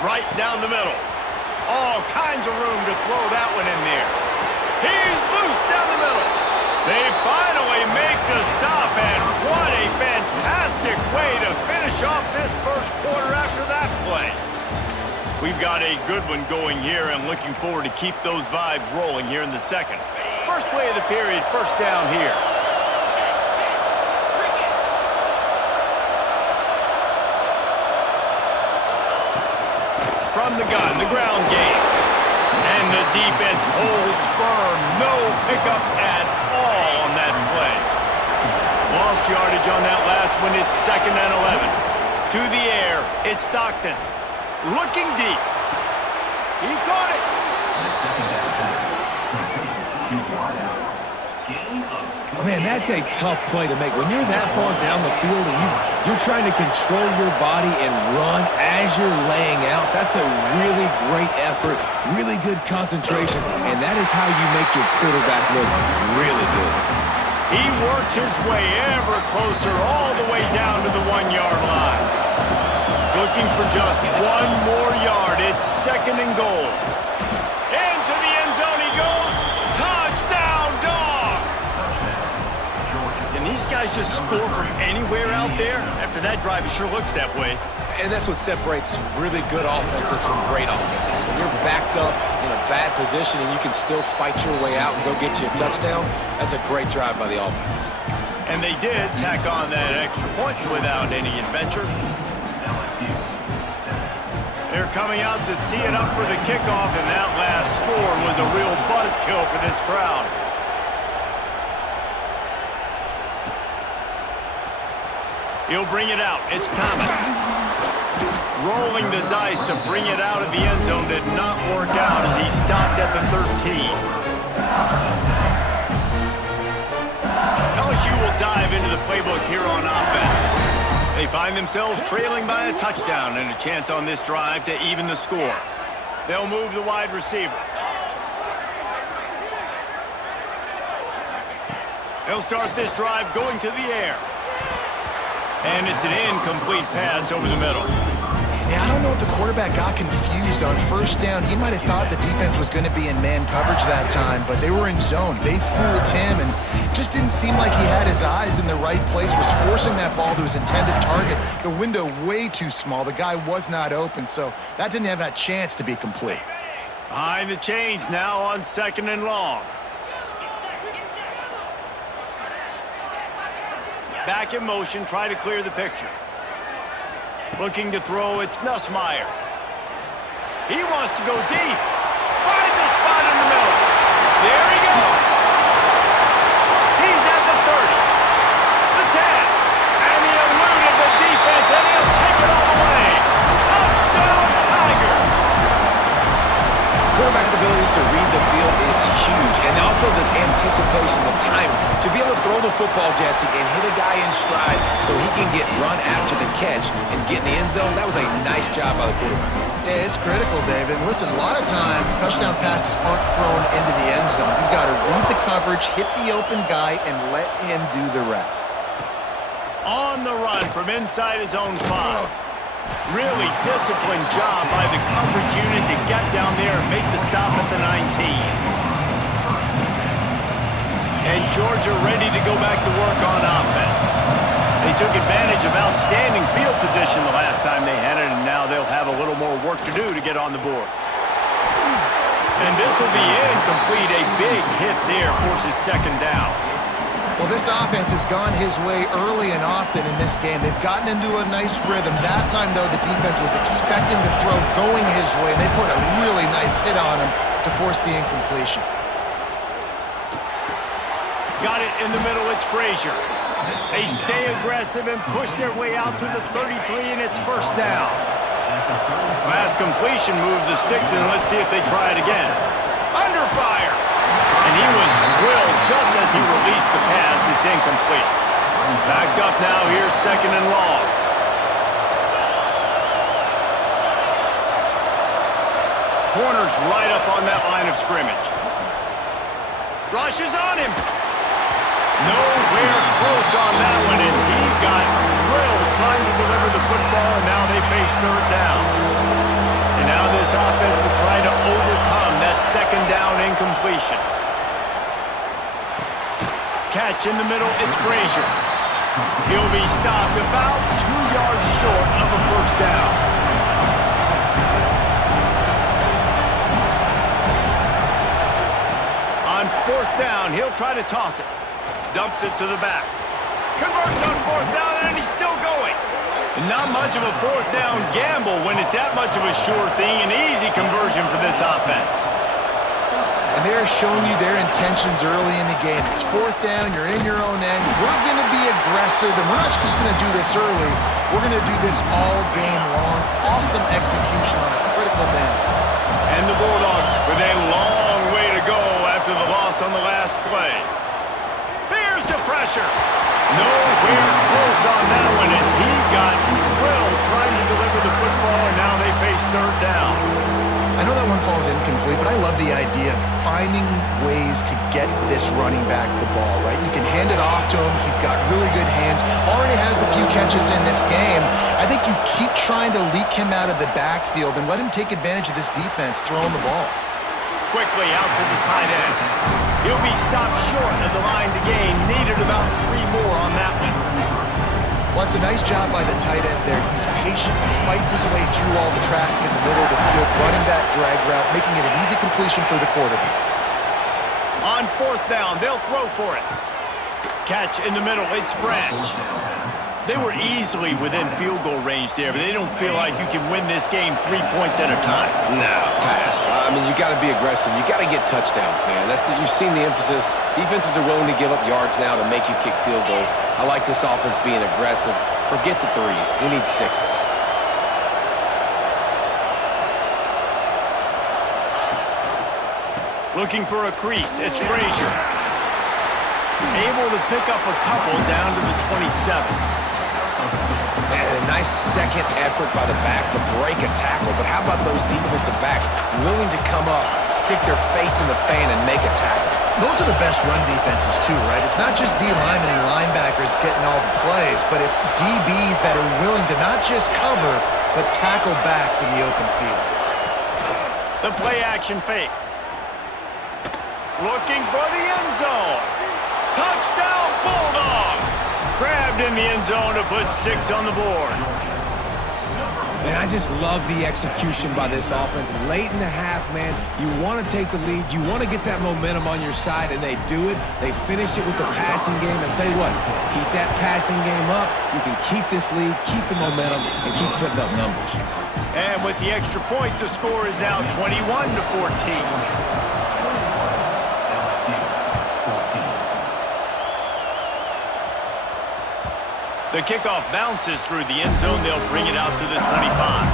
Right down the middle. All kinds of room to throw that one in there. He's loose down the middle. They finally make the stop, and what a fantastic way to finish off this first quarter after that play. We've got a good one going here, and looking forward to keep those vibes rolling here in the second. First play of the period, first down here. From the gun, the ground game. And the defense holds firm. No pickup at all on that play. Lost yardage on that last one. It's 2nd and 11. To the air, it's Stockton. Looking deep. He caught it. Oh, man, that's a tough play to make. When you're that far down the field and you're trying to control your body and run as you're laying out, that's a really great effort, really good concentration, and that is how you make your quarterback look really good. He works his way ever closer all the way down to the 1-yard line. Looking for just one more yard. It's 2nd and goal. Into the end zone he goes. Touchdown, Dogs! Can these guys just score from anywhere out there? After that drive, it sure looks that way. And that's what separates really good offenses from great offenses. When you're backed up in a bad position and you can still fight your way out and go get you a touchdown, that's a great drive by the offense. And they did tack on that extra point without any adventure. They're coming out to tee it up for the kickoff, and that last score was a real buzzkill for this crowd. He'll bring it out. It's Thomas. Rolling the dice to bring it out of the end zone did not work out as he stopped at the 13. LSU will dive into the playbook here on offense. They find themselves trailing by a touchdown and a chance on this drive to even the score. They'll move the wide receiver. They'll start this drive going to the air. And it's an incomplete pass over the middle. Yeah, I don't know if the quarterback got confused on first down. He might have thought the defense was going to be in man coverage that time, but they were in zone. They fooled him and just didn't seem like he had his eyes in the right place, was forcing that ball to his intended target. The window way too small. The guy was not open, so that didn't have that chance to be complete. Behind the chains now on 2nd and long. Back in motion, try to clear the picture. Looking to throw, it's Nussmeier. He wants to go deep. Finds a spot in the middle. There he goes. He's at the 30. The 10. And he eluded the defense, and he'll take it all the way. Touchdown, Tigers. Quarterback's abilities to read the field is huge, and also the anticipation, the time to be able to throw the football, Jesse, and hit a guy in stride so he can get run after the catch and get in the end zone. That was a nice job by the quarterback. Yeah, it's critical, David. Listen, a lot of times touchdown passes aren't thrown into the end zone. You've got to read the coverage, hit the open guy, and let him do the rest. On the run from inside his own 5. Really disciplined job by the coverage unit to get down there and make the stop at the 19. And Georgia ready to go back to work on offense. They took advantage of outstanding field position the last time they had it, and now they'll have a little more work to do to get on the board. And this will be incomplete. A big hit there forces 2nd down. Well, this offense has gone his way early and often in this game. They've gotten into a nice rhythm. That time, though, the defense was expecting the throw going his way, and they put a really nice hit on him to force the incompletion. Got it in the middle, it's Frazier. They stay aggressive and push their way out to the 33, and it's 1st down. Last completion moved the sticks, and let's see if they try it again. Under fire! And he was drilled just as he released the pass. It's incomplete. Backed up now, here's 2nd and long. Corner's right up on that line of scrimmage. Rushes on him. Nowhere close on that one as he got drilled trying to deliver the football, and now they face 3rd down. completion. Catch in the middle, it's Frazier. He'll be stopped about 2 yards short of a first down. On fourth down, he'll try to toss it. Dumps it to the back. Converts on fourth down, and he's still going. Not much of a fourth down gamble when it's that much of a sure thing. An easy conversion for this offense. And they're showing you their intentions early in the game. It's fourth down, you're in your own end. We're going to be aggressive, and we're not just going to do this early. We're going to do this all game long. Awesome execution on a critical man. And the Bulldogs with a long way to go after the loss on the last play. Here's the pressure. Nowhere close on that one as he got drilled trying to deliver the football, and now they face third down. I know that one falls incomplete, but I love the idea of finding ways to get this running back the ball, right? You can hand it off to him. He's got really good hands. Already has a few catches in this game. I think you keep trying to leak him out of the backfield and let him take advantage of this defense throwing the ball. Quickly out to the tight end. He'll be stopped short of the line to gain. Needed about 3 more on that one. Well, it's a nice job by the tight end there. He's patient. He fights his way through all the traffic in the middle of the field, running that drag route, making it an easy completion for the quarterback. On fourth down, they'll throw for it. Catch in the middle, it's Branch. They were easily within field goal range there, but they don't feel like you can win this game 3 points at a time. No, pass. I mean, you got to be aggressive. You got to get touchdowns, man. You've seen the emphasis. Defenses are willing to give up yards now to make you kick field goals. I like this offense being aggressive. Forget the threes. We need sixes. Looking for a crease, it's Frazier. Able to pick up a couple down to the 27. Man, a nice second effort by the back to break a tackle, but how about those defensive backs willing to come up, stick their face in the fan, and make a tackle? Those are the best run defenses too, right? It's not just D-linemen and linebackers getting all the plays, but it's DBs that are willing to not just cover, but tackle backs in the open field. The play-action fake. Looking for the end zone. Touchdown, Bulldogs! Grabbed in the end zone to put 6 on the board. Man, I just love the execution by this offense. Late in the half, man, you want to take the lead. You want to get that momentum on your side, and they do it. They finish it with the passing game. And tell you what, keep that passing game up. You can keep this lead, keep the momentum, and keep putting up numbers. And with the extra point, the score is now 21-14. The kickoff bounces through the end zone. They'll bring it out to the 25.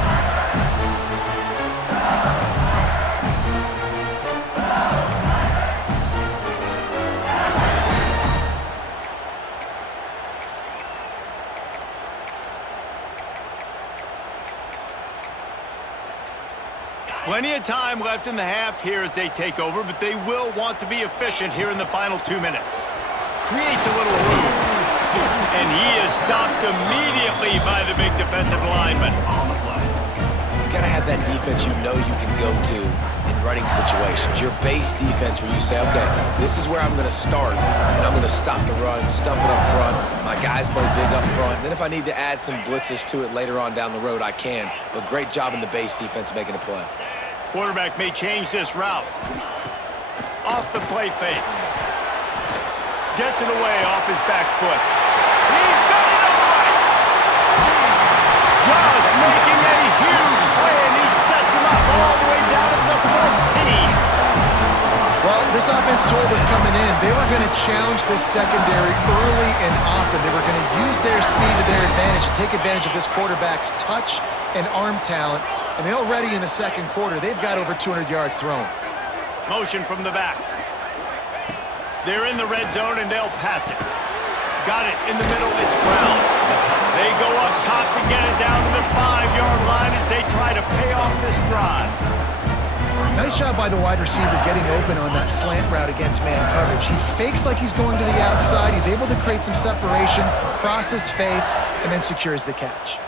Plenty of time left in the half here as they take over, but they will want to be efficient here in the final 2 minutes. Creates a little room. And he is stopped immediately by the big defensive lineman. You got to have that defense you know you can go to in running situations. Your base defense where you say, okay, this is where I'm going to start, and I'm going to stop the run, stuff it up front. My guys play big up front. Then if I need to add some blitzes to it later on down the road, I can. But great job in the base defense making a play. Quarterback may change this route. Off the play fake. Gets it away off his back foot. He's got it on the right. Just making a huge play, and he sets him up all the way down to the 14. Well, this offense told us coming in they were going to challenge this secondary early and often. They were going to use their speed to their advantage and take advantage of this quarterback's touch and arm talent. And they already in the second quarter, they've got over 200 yards thrown. Motion from the back. They're in the red zone, and they'll pass it. Got it in the middle. It's Brown. They go up top to get it down to the 5-yard line as they try to pay off this drive. Nice job by the wide receiver getting open on that slant route against man coverage. He fakes like he's going to the outside. He's able to create some separation, cross his face, and then secures the catch.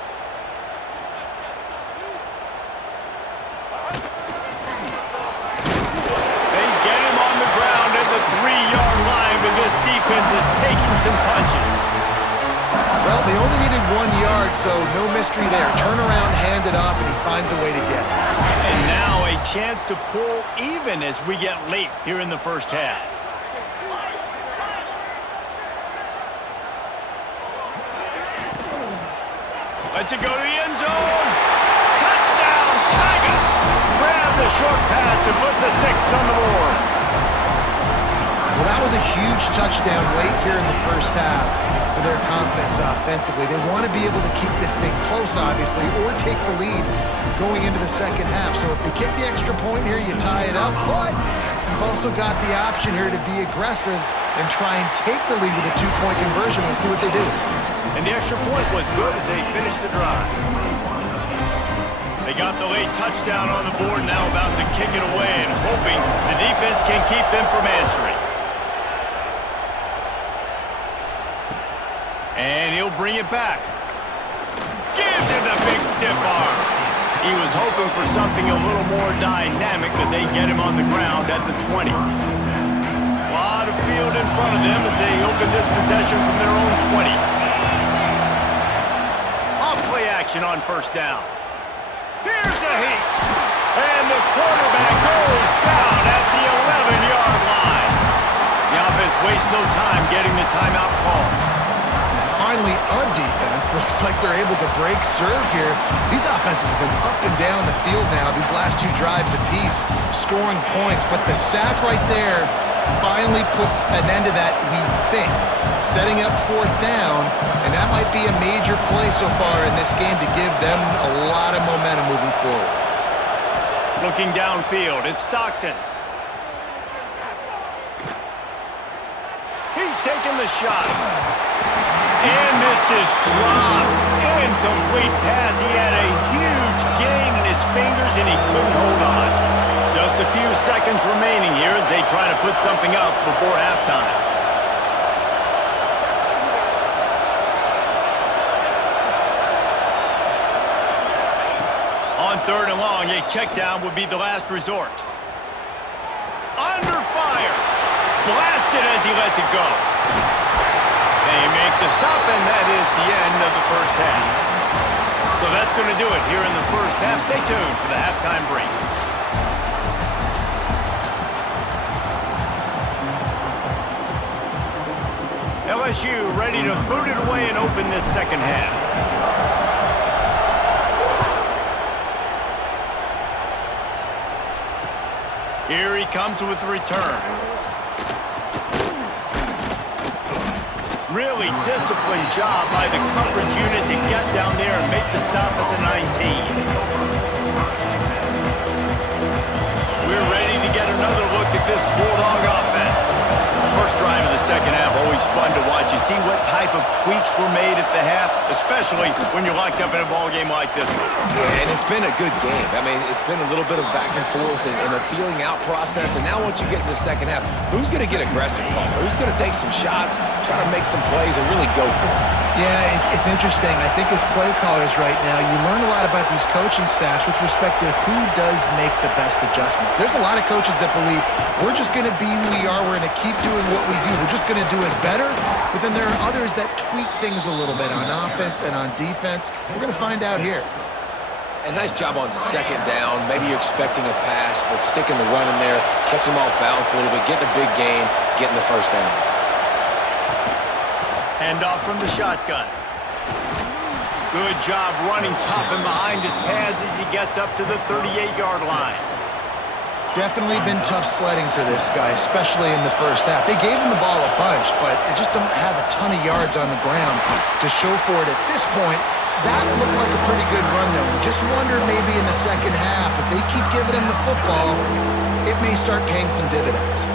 They get him on the some punches. Well, they only needed 1 yard, so no mystery there. Turn around, hand it off, and he finds a way to get it. And now a chance to pull even as we get late here in the first half. Lets it go to the end zone. Touchdown, Tigers! Grab the short pass to put the 6 on the board. Well, that was a huge touchdown late here in the first half for their confidence offensively. They want to be able to keep this thing close, obviously, or take the lead going into the second half. So if they kick the extra point here, you tie it up. But you've also got the option here to be aggressive and try and take the lead with a 2-point conversion. We'll see what they do. And the extra point was good as they finished the drive. They got the late touchdown on the board, now about to kick it away and hoping the defense can keep them from answering. And he'll bring it back. Gives it the big stiff arm. He was hoping for something a little more dynamic, but they get him on the ground at the 20. A lot of field in front of them as they open this possession from their own 20. Off-play action on first down. Here's a heat. And the quarterback goes down at the 11-yard line. The offense wastes no time getting the timeout call. Finally, a defense. Looks like they're able to break serve here. These offenses have been up and down the field now, these last 2 drives apiece, scoring points. But the sack right there finally puts an end to that, we think. Setting up 4th down, and that might be a major play so far in this game to give them a lot of momentum moving forward. Looking downfield, it's Stockton. He's taking the shot. And this is dropped. Incomplete pass. He had a huge gain in his fingers and he couldn't hold on. Just a few seconds remaining here as they try to put something up before halftime. On 3rd and long, a check down would be the last resort. Under fire. Blasted as he lets it go. They make the stop, and that is the end of the first half. So that's going to do it here in the first half. Stay tuned for the halftime break. LSU ready to boot it away and open this second half. Here he comes with the return. Really disciplined job by the coverage unit to get down there and make the stop at the 19. We're ready to get another look at this Bulldog offense. First drive of the second half, always fun to watch. You see what type of tweaks were made at the half, especially when you're locked up in a ball game like this one. Yeah, and it's been a good game. I mean, it's been a little bit of back and forth and a feeling out process. And now once you get in the second half, who's going to get aggressive, Paul? Who's going to take some shots, try to make some plays, and really go for it? Yeah, it's interesting. I think as play callers right now, you learn a lot about these coaching staffs with respect to who does make the best adjustments. There's a lot of coaches that believe we're just going to be who we are. We're going to keep doing what we do. We're just going to do it better. But then there are others that tweak things a little bit on offense and on defense. We're going to find out here. A nice job on second down. Maybe you're expecting a pass, but sticking the run in there, catching them off balance a little bit, getting a big gain, getting the first down. Hand off from the shotgun. Good job running tough and behind his pads as he gets up to the 38-yard line. Definitely been tough sledding for this guy, especially in the first half. They gave him the ball a bunch, but they just don't have a ton of yards on the ground to show for it at this point. That looked like a pretty good run, though. Just wondered maybe in the second half, if they keep giving him the football, it may start paying some dividends.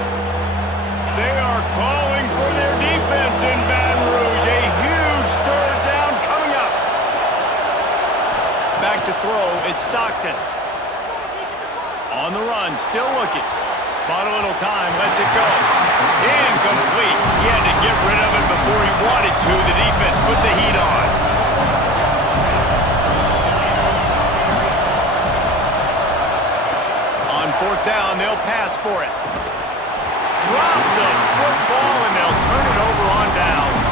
They are calling for their defense in Baton Rouge. A huge 3rd down coming up. Back to throw, it's Stockton. On the run, still looking. Bought a little time, lets it go. Incomplete. He had to get rid of it before he wanted to. The defense put the heat on. On 4th down, they'll pass for it. Drop the football, and they'll turn it over on down.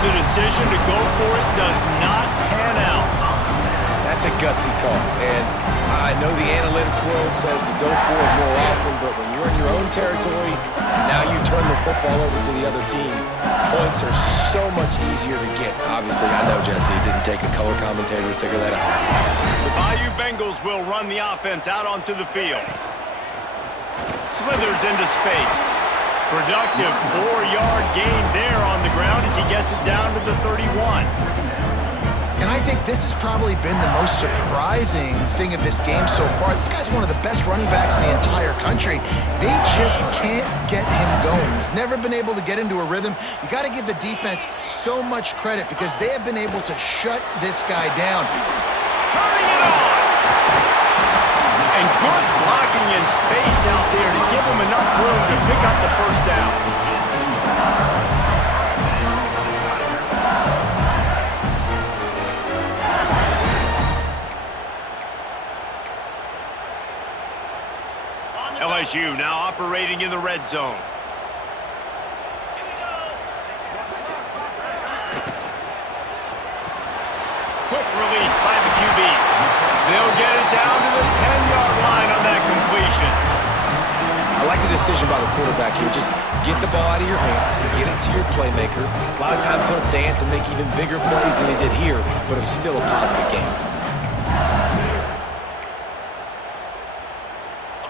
The decision to go for it does not pan out. That's a gutsy call, and I know the analytics world says to go for it more often, but when you're in your own territory and now you turn the football over to the other team, points are so much easier to get. Obviously, I know, Jesse, it didn't take a color commentator to figure that out. The Bayou Bengals will run the offense out onto the field. Slithers into space. Productive 4-yard gain there on the ground as he gets it down to the 31. And I think this has probably been the most surprising thing of this game so far. This guy's one of the best running backs in the entire country. They just can't get him going. He's never been able to get into a rhythm. You got to give the defense so much credit because they have been able to shut this guy down. Turning it on! And good blocking in space out there to give him enough room to pick up the first down. LSU now operating in the red zone. Quick release by the QB. They'll get it down to the 10-yard line on that completion. I like the decision by the quarterback here. Just get the ball out of your hands, get it to your playmaker. A lot of times he'll dance and make even bigger plays than he did here, but it was still a positive game.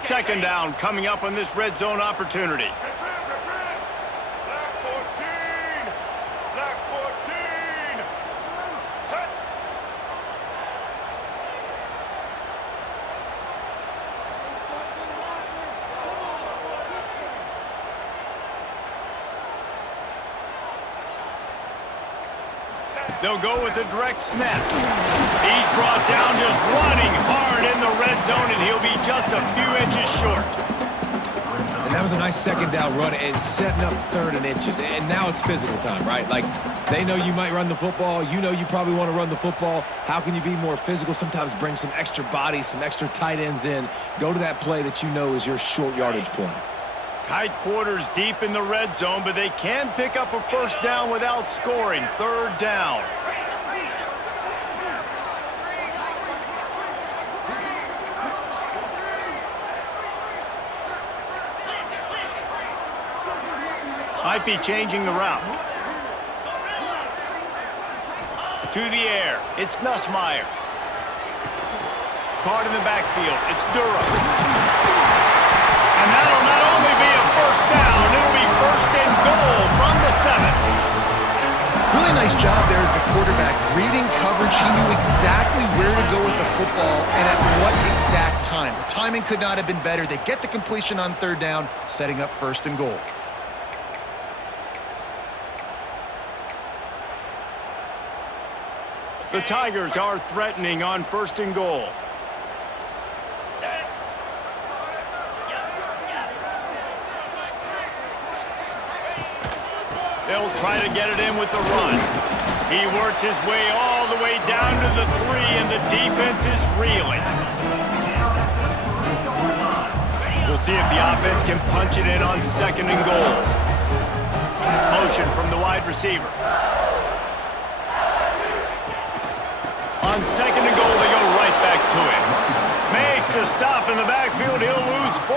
Second down coming up on this red zone opportunity. Black 14! Black 14! Set! They'll go with a direct snap. He's brought down just running hard in the red zone, and he'll be just a few inches short. And that was a nice second down run and setting up third and inches. And now it's physical time, right? Like, they know you might run the football. You know you probably want to run the football. How can you be more physical? Sometimes bring some extra bodies, some extra tight ends in. Go to that play that you know is your short yardage play. Tight quarters deep in the red zone, but they can pick up a first down without scoring. Third down. Might be changing the route. To the air. It's Nussmeier. Caught in the backfield. It's Durham. And that'll not only be a first down, it'll be first and goal from the 7. Really nice job there of the quarterback. Reading coverage, he knew exactly where to go with the football and at what exact time. The timing could not have been better. They get the completion on third down, setting up first and goal. The Tigers are threatening on first and goal. They'll try to get it in with the run. He works his way all the way down to the 3, and the defense is reeling. We'll see if the offense can punch it in on second and goal. Motion from the wide receiver. On second and goal, they go right back to him. Makes a stop in the backfield. He'll lose 4.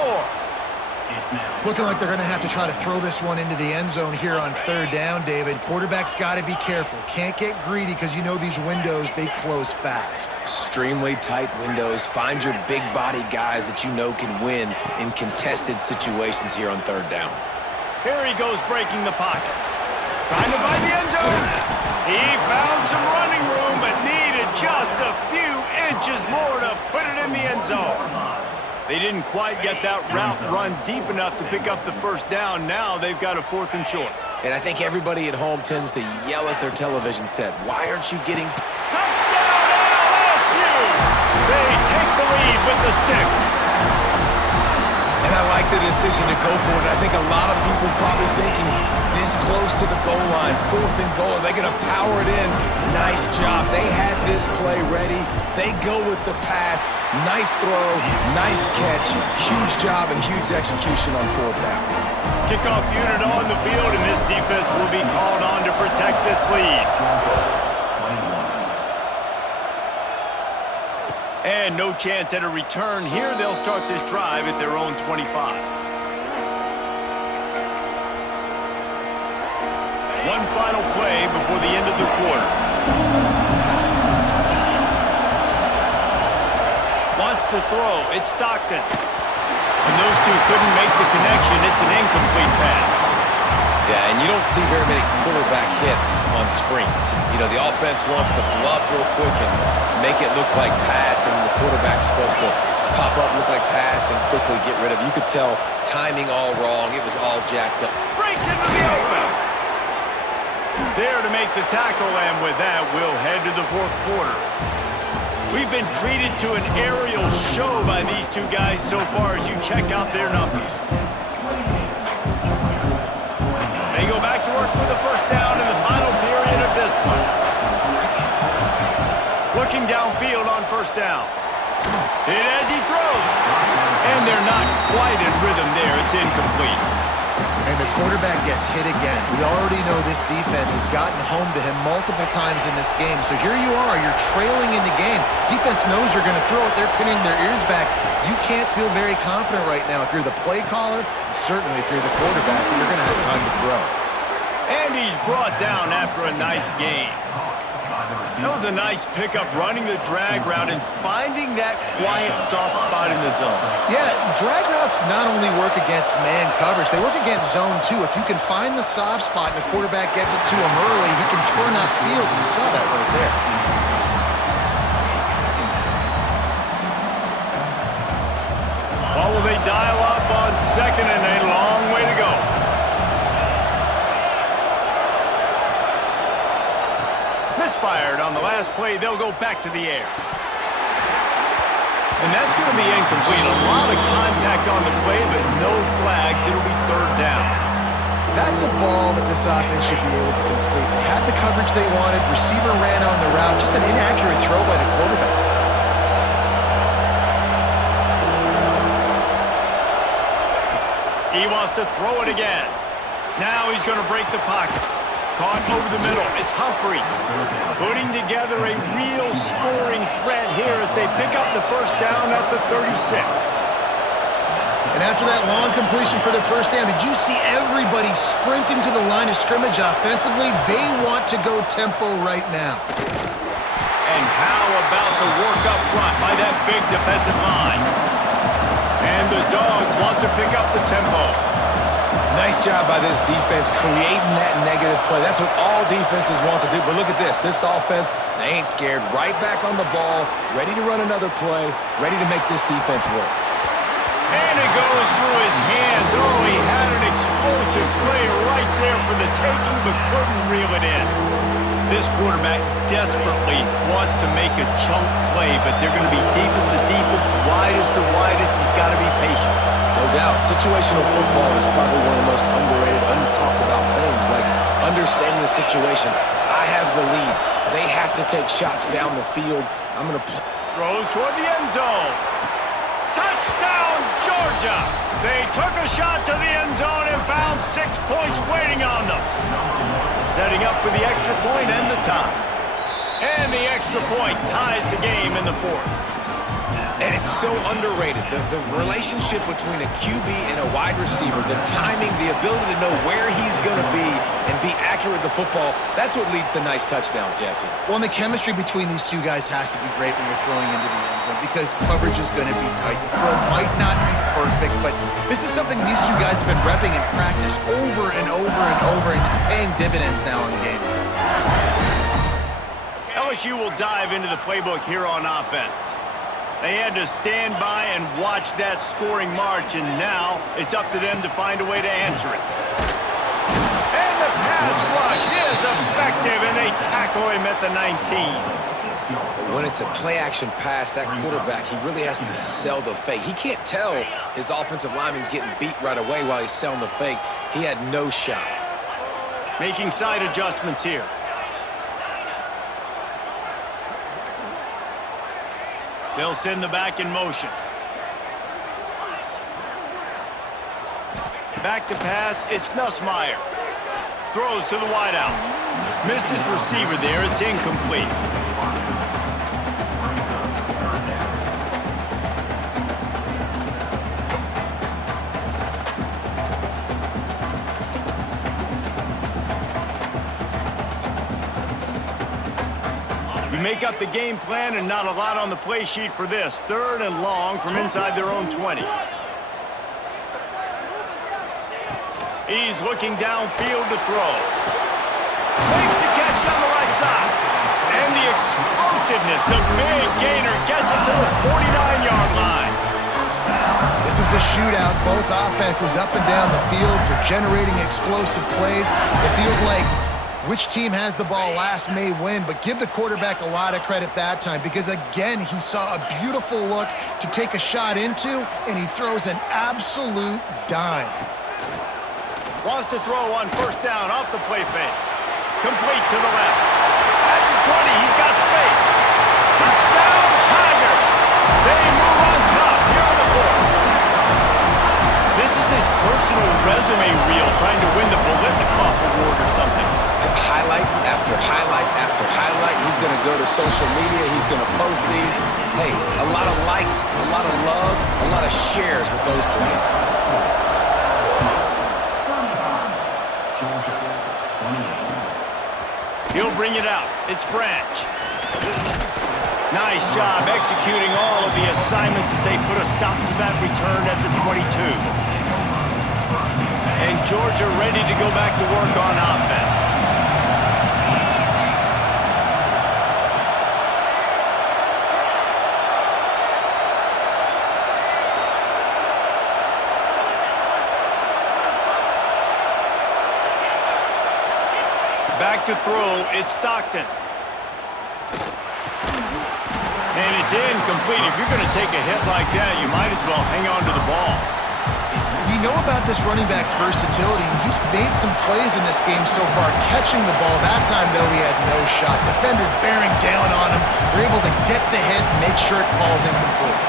It's looking like they're going to have to try to throw this one into the end zone here on third down, David. Quarterback's got to be careful. Can't get greedy because you know these windows, they close fast. Extremely tight windows. Find your big body guys that you know can win in contested situations here on third down. Here he goes breaking the pocket. Trying to find the end zone. He found some running room, but needed just a few inches more to put it in the end zone. They didn't quite get that route run deep enough to pick up the first down. Now they've got a 4th and short. And I think everybody at home tends to yell at their television set, why aren't you getting... Touchdown LSU! They take the lead with the 6. And I like the decision to go for it. I think a lot of people probably thinking this close to the goal line, 4th and goal. Are they going to power it in? Nice job. They had this play ready. They go with the pass. Nice throw, nice catch. Huge job and huge execution on 4th down. Kickoff unit on the field, and this defense will be called on to protect this lead. And no chance at a return here. They'll start this drive at their own 25. One final play before the end of the quarter. Wants to throw. It's Stockton. And those two couldn't make the connection. It's an incomplete pass. Yeah, and you don't see very many quarterback hits on screens. You know, the offense wants to bluff real quick and make it look like pass, and the quarterback's supposed to pop up, look like pass, and quickly get rid of it. You could tell timing all wrong. It was all jacked up. Breaks into the open. There to make the tackle, and with that, we'll head to the 4th quarter. We've been treated to an aerial show by these two guys so far as you check out their numbers. They go back to work with a first down in the final period of this one. Looking downfield on first down. Hit as he throws. And they're not quite in rhythm there. It's incomplete. And the quarterback gets hit again. We already know this defense has gotten home to him multiple times in this game. So here you are, you're trailing in the game. Defense knows you're going to throw it. They're pinning their ears back. You can't feel very confident right now if you're the play caller, and certainly if you're the quarterback, that you're going to have time to throw. And he's brought down after a nice gain. That was a nice pickup, running the drag route and finding that quiet, soft spot in the zone. Yeah, drag routes not only work against man coverage, they work against zone too. If you can find the soft spot and the quarterback gets it to him early, he can turn upfield, and you saw that right there. Well, will they dial up on 2nd and a long way to go? Misfired on the last play. They'll go back to the air. And that's going to be incomplete. A lot of contact on the play, but no flags. It'll be 3rd down. That's a ball that this offense should be able to complete. They had the coverage they wanted. Receiver ran on the route. Just an inaccurate throw by the quarterback. He wants to throw it again. Now he's going to break the pocket. Caught over the middle. It's Humphries putting together a real scoring threat here as they pick up the first down at the 36. And after that long completion for the first down, did you see everybody sprinting to the line of scrimmage offensively? They want to go tempo right now. And how about the work up front by that big defensive line? And the Dogs want to pick up the tempo. Nice job by this defense creating that negative play. That's what all defenses want to do. But look at this. This offense, they ain't scared. Right back on the ball, ready to run another play, ready to make this defense work. And it goes through his hands. Oh, he had an explosive play right there for the taking, but couldn't reel it in. This quarterback desperately wants to make a chunk play, but they're going to be deepest to deepest, widest to widest. He's got to be patient. No doubt. Situational football is probably one of the most underrated, untalked about things, like understanding the situation. I have the lead. They have to take shots down the field. I'm going to Throws toward the end zone. Touchdown, Georgia! They took a shot to the end zone and found 6 points waiting on them. Setting up for the extra point and the tie. And the extra point ties the game in the 4th. And it's so underrated. The relationship between a QB and a wide receiver, the timing, the ability to know where he's going to be and be accurate with the football, that's what leads to nice touchdowns, Jesse. Well, and the chemistry between these two guys has to be great when you're throwing into the end zone because coverage is going to be tight. The throw might not be perfect, but this is something these two guys have been repping in practice over and over and over, and it's paying dividends now in game. LSU will dive into the playbook here on offense. They had to stand by and watch that scoring march, and now it's up to them to find a way to answer it. And the pass rush is effective, and they tackle him at the 19. When it's a play-action pass, that quarterback, he really has to sell the fake. He can't tell his offensive lineman's getting beat right away while he's selling the fake. He had no shot. Making side adjustments here. They'll send the back in motion. Back to pass, it's Nussmeier. Throws to the wideout. Missed his receiver there, it's incomplete. You make up the game plan and not a lot on the play sheet for this. 3rd and long from inside their own 20. He's looking downfield to throw. Makes the catch down the right side. And the explosiveness, the big gainer gets it to the 49-yard line. This is a shootout. Both offenses up and down the field. They're generating explosive plays. It feels like which team has the ball last may win, but give the quarterback a lot of credit that time because, again, he saw a beautiful look to take a shot into, and he throws an absolute dime. Wants to throw on 1st down off the play fake. Complete to the left. At the 20, he's got space. Touchdown, Tigers! They move on top here on the 4th. This is his personal resume reel trying to win the Biletnikoff Award or something. Highlight after highlight after highlight. He's going to go to social media. He's going to post these. Hey, a lot of likes, a lot of love, a lot of shares with those plays. He'll bring it out. It's Branch. Nice job executing all of the assignments as they put a stop to that return at the 22. And Georgia ready to go back to work on offense. Back to throw, it's Stockton. And it's incomplete. If you're going to take a hit like that, you might as well hang on to the ball. We know about this running back's versatility, and he's made some plays in this game so far, catching the ball. That time, though, he had no shot. Defender bearing down on him. They're able to get the hit and make sure it falls incomplete.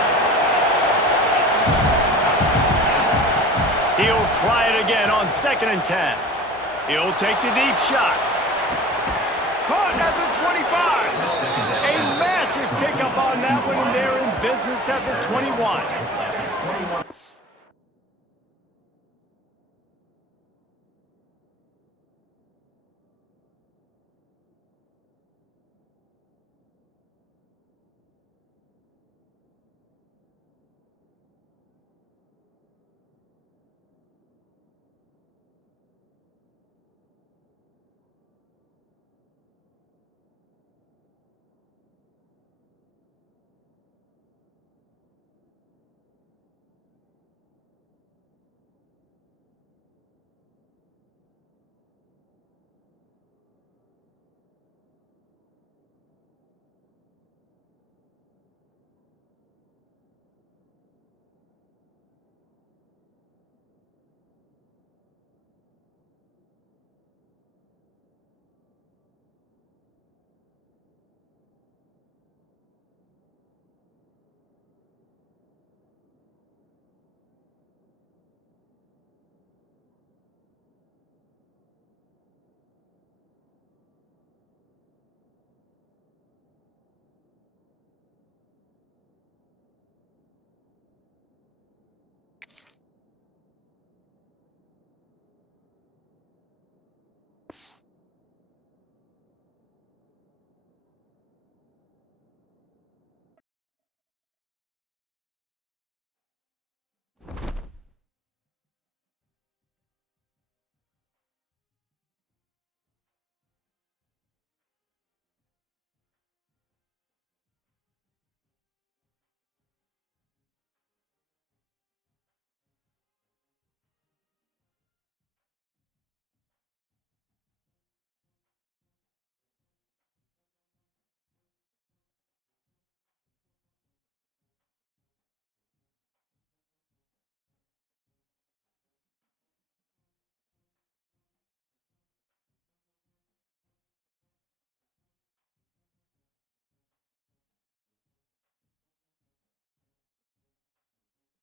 He'll try it again on 2nd and 10. He'll take the deep shot. Caught at the 25. A massive pickup on that one, and they're in business at the 21.